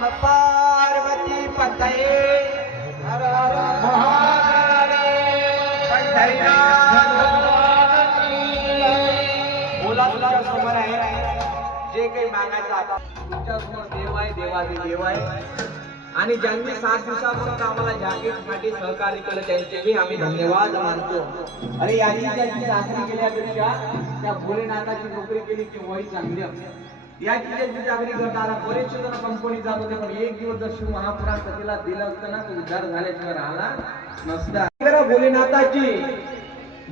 नम पार्वती पतये हर हर महादेव बोला तुमच्या समोर आहे जे काही मागायचं आता तुमच्या समोर देव आहे देवादी देव आहे आणि ज्यांनी 7 दिवसापर्यंत आम्हाला जागेसाठी सहकार्य केलं त्यांचेही आम्ही धन्यवाद मानतो. अरे यांनी ज्यांची चाकरी केल्यापेक्षा त्या भोलेनाथाची नोकरी केली केव्हाही चांगली. याची ज्यांची चाकरी करताना बरेचसे जण कंपनी जात होते पण एक दिवस जर शिव महापुराण सतीला दिलं असतं ना तो उद्धार झाल्याशिवाय राहिला नसता. भोलेनाथाची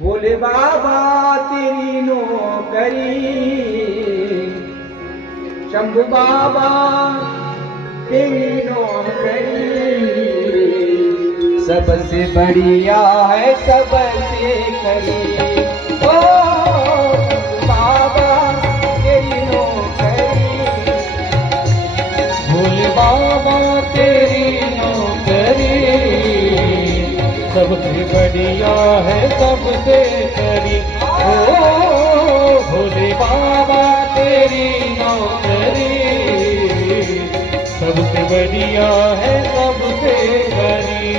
भोले बाबा तेरी नोकरी शंभू बाबा तेरी नौकरी सबसे बढ़िया है सबसे करी ओ बाबा तेरी नौकरी भोले बाबा तेरी नौकरी सबसे बढ़िया है सबसे करी ओ भोले बाबा तेरी नौकरी सबसे बढ़िया है सबसे करी.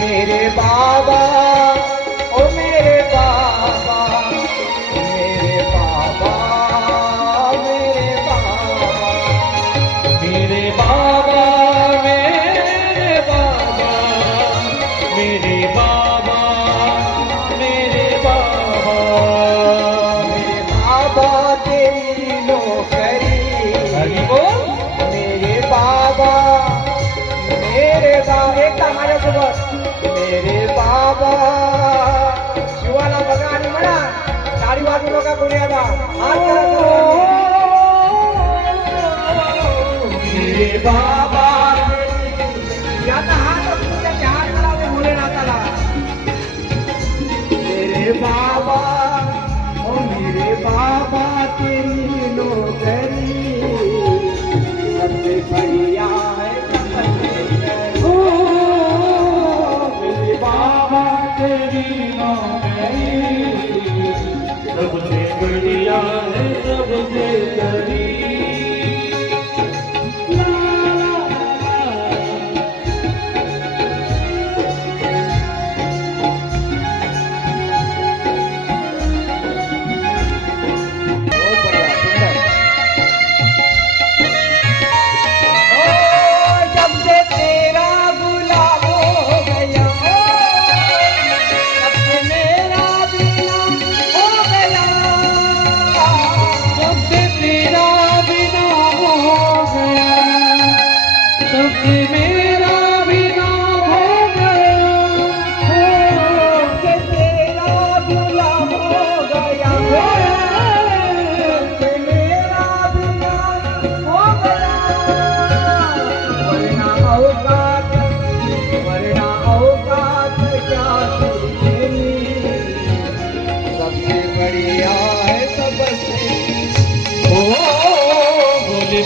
मेरे बाबा ओ मेरे बाबा मेरे बाबा मेरे बाबा मेरे बाबा मेरे बाबा मेरे बाबा मेरे बाबा मेरे बाबा तेरी नौकरी हरि बोल. मेरे बाबा एकदा माझ्यासोबत मेरे बाबा शिवाला बघा आणि म्हणा टाळी वाजू नका कोणी आता हात करा मेरे बाबा याचा हात तुमच्या हात करावे भोलेनाथाला. मेरे बाबा ओ मेरे बाबा तेरी नौकरी सबसे बढ़िया है ओ मेरे बाबा तेरी नौकरी सबसे बढ़िया है सबसे करी.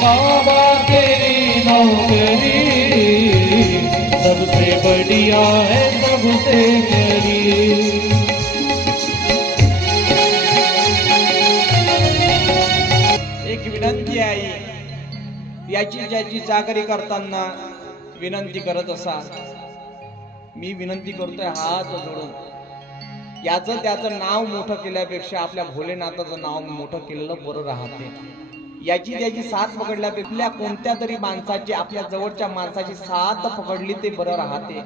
बाबा तेरी नौकरी सबसे बढ़िया है सबसे करी. एक विनंती आहे याची ज्याची चाकरी करताना विनंती करत असा मी विनंती करतोय हात जोडून याचं त्याचं नाव मोठं केल्यापेक्षा आपल्या भोलेनाथाचं नाव मोठं केलेलं बरं राहते. याची त्याची साथ पकडल्यापेक्षा कोणत्या तरी माणसाची आपल्या जवळच्या माणसाची साथ पकडली ते बरं राहते.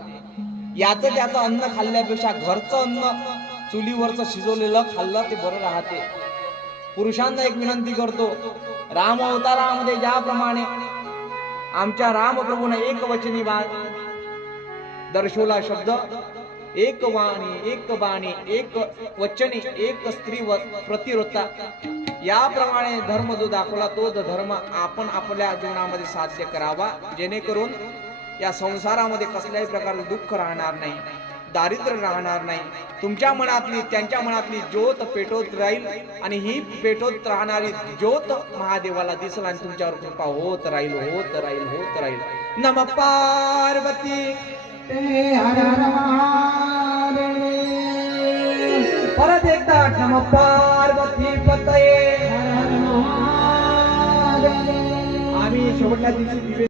याचं त्याचं अन्न खाल्ल्यापेक्षा घरचं अन्न चुलीवरचं शिजवलेलं खाल्लं ते बरं राहते. पुरुषांना एक विनंती करतो राम अवतारामध्ये ज्याप्रमाणे आमच्या रामप्रभूने एक वचनी दर्शवला शब्द एक वाणी एक बाणी एक वचनी एक स्त्री प्रतिव्रता याप्रमाणे धर्म जो दाखवला तो धर्म आपण आपल्या जीवनामध्ये साध्य करावा जेणेकरून या संसारामध्ये कसल्याही प्रकारचे दुःख राहणार नाही दारिद्र्य राहणार नाही. तुमच्या मनातली त्यांच्या मनातली ज्योत पेटवत राहील आणि ही पेटवत राहणारी ज्योत महादेवाला दिसेल आणि तुमच्यावर कृपा होत राहील होत राहील होत राहील. नम पार्वती हर हर महादेव. परत एकदा नम पार्वती पतये हर हर महादेव. आम्ही शेवटच्या दिवशी दिवे